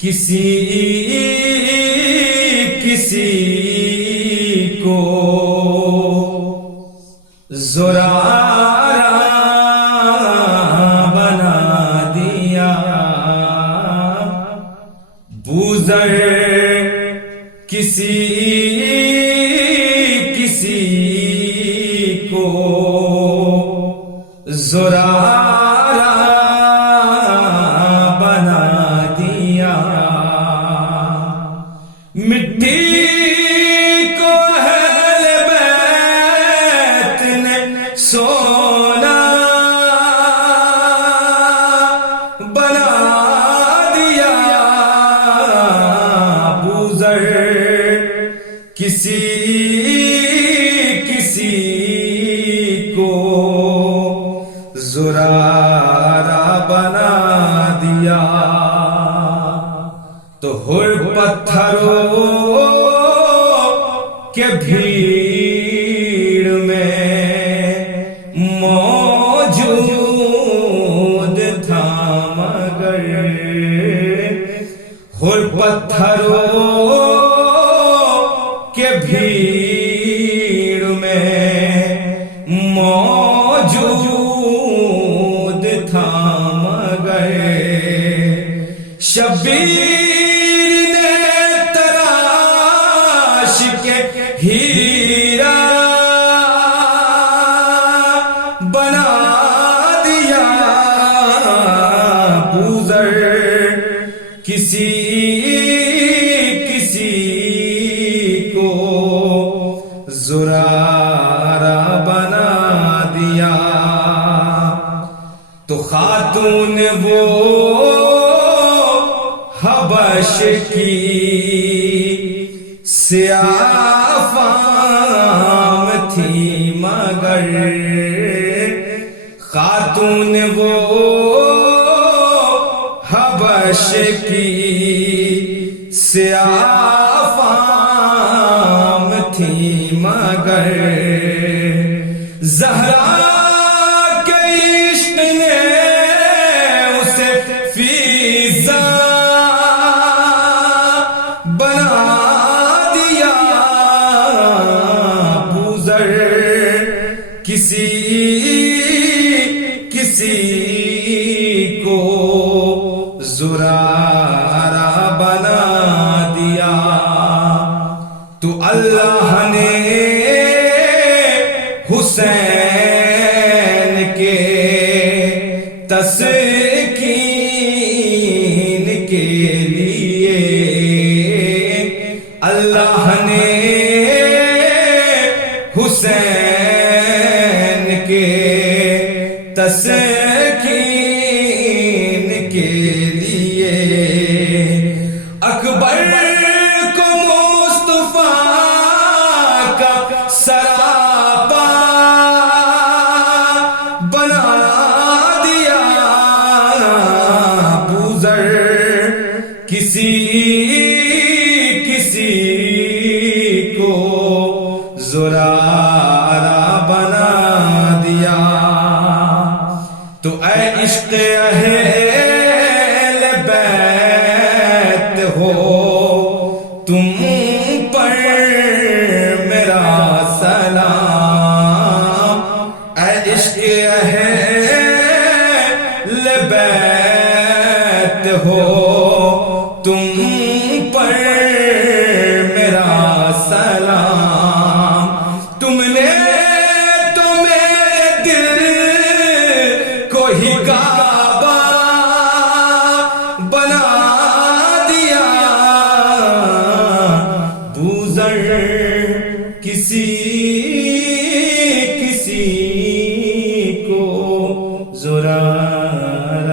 کسی کو زرارا بنا دیا، بوزر کسی کو زرارا بنا دیا، مٹی کو اہل بیت نے سونا بنا دیا، بوزر کسی کو زرارا بنا دیا، تو ہر پتھروں کے بھیڑ میں موجود تھا، مگر ہر پتھروں کے بھیڑ میں موجود تھا، مگر شبیر نے تراش کے ہیرا بنا دیا، بوزر کسی کو زرارا بنا دیا، تو خاتون وہ حبش کی سیاہ فام تھی، مگر خاتون وہ حبش کی سیاہ فام تھی، مگر زہرا کے عشق نے اسے فیضا بنا دیا، بوزر کسی کو زرارا بنا دیا، تو اللہ نے حسین کے تسکین کے لیے، اللہ نے حسین کے تسکین کے لیے اکبر کو مصطفیٰ کا سراپا بنا دیا، بوزر کسی کو زرارا بنا دیا، تو اے عشق اہل بیت ہو تم پر میرا سلام، اے عشق اہل بیت ہو تم پر میرا سلام، تم نے تو میرے دل کو ہی کعبہ بنا دیا، بوزر کسی کو زرارا